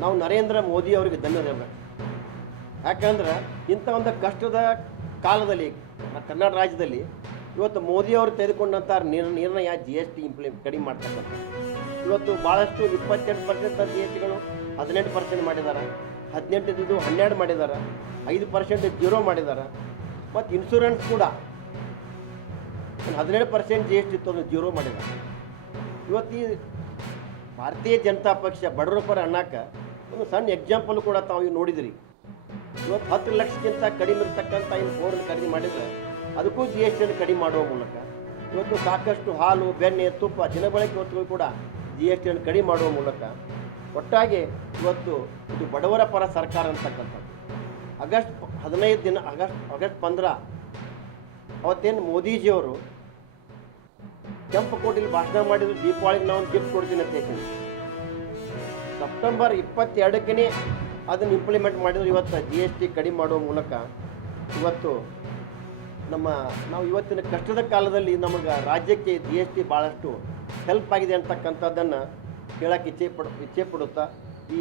ನಾವು ನರೇಂದ್ರ ಮೋದಿ ಅವರಿಗೆ ಧನ್ಯವಾದ. ಯಾಕಂದ್ರೆ ಇಂಥ ಒಂದು ಕಷ್ಟದ ಕಾಲದಲ್ಲಿ ಕರ್ನಾಟಕ ರಾಜ್ಯದಲ್ಲಿ ಇವತ್ತು ಮೋದಿಯವರು ತೆಗೆದುಕೊಂಡಂಥ ನಿರ್ಣಯ GST ಕಡಿಮೆ ಮಾಡ್ತಕ್ಕಂಥ. ಇವತ್ತು ಭಾಳಷ್ಟು 28% GSTಗಳು 18% ಮಾಡಿದ್ದಾರೆ, 18 ಇದ್ದು 12 ಮಾಡಿದ್ದಾರೆ, 5% 0 ಮಾಡಿದ್ದಾರೆ. ಮತ್ತು ಇನ್ಶೂರೆನ್ಸ್ ಕೂಡ 17% GST ಇತ್ತು, ಅದನ್ನು 0 ಮಾಡಿದ್ದಾರೆ. ಇವತ್ತು ಈ ಭಾರತೀಯ ಜನತಾ ಪಕ್ಷ ಬಡವರ ಪರ ಅನ್ನಕ್ಕೆ ಒಂದು ಸಣ್ಣ ಎಕ್ಸಾಂಪಲ್ ಕೂಡ ತಾವು ನೋಡಿದ್ರಿ. ಇವತ್ತು 10 ಲಕ್ಷಕ್ಕಿಂತ ಕಡಿಮೆ ಇರ್ತಕ್ಕಂಥ ಏನು ಫೋನ್ ಖರೀದಿ ಮಾಡಿದರೆ ಅದಕ್ಕೂ GST ಕಡಿಮೆ ಮಾಡುವ ಮೂಲಕ ಇವತ್ತು ಸಾಕಷ್ಟು ಹಾಲು, ಬೆಣ್ಣೆ, ತುಪ್ಪ, ದಿನಬಳಕೆ ವಸ್ತುಗಳು ಕೂಡ GST ಕಡಿಮೆ ಮಾಡುವ ಮೂಲಕ ಒಟ್ಟಾಗಿ ಇವತ್ತು ಇದು ಬಡವರ ಪರ ಸರ್ಕಾರ ಅಂತಕ್ಕಂಥದ್ದು. ಆಗಸ್ಟ್ 15 ಅವತ್ತೇನು ಮೋದಿಜಿಯವರು ಕೆಂಪುಕೋಟೆಯಲ್ಲಿ ಭಾಷಣ ಮಾಡಿದ್ರು, ದೀಪಾವಳಿಗೆ ನಾವು ಗಿಫ್ಟ್ ಕೊಡ್ತೀನಿ ಅಂತ ಹೇಳ್ತೀನಿ. ಸೆಪ್ಟೆಂಬರ್ 22ಕ್ಕೆ ಅದನ್ನು ಇಂಪ್ಲಿಮೆಂಟ್ ಮಾಡಿದ್ರು. ಇವತ್ತು GST ಕಡಿಮೆ ಮಾಡುವ ಮೂಲಕ ಇವತ್ತು ನಾವು ಇವತ್ತಿನ ಕಷ್ಟದ ಕಾಲದಲ್ಲಿ ನಮಗೆ ರಾಜ್ಯಕ್ಕೆ GST ಭಾಳಷ್ಟು ಹೆಲ್ಪ್ ಆಗಿದೆ ಅಂತಕ್ಕಂಥದ್ದನ್ನು ಹೇಳೋಕ್ಕೆ ಇಚ್ಛೆ ಪಡುತ್ತಾ ಈ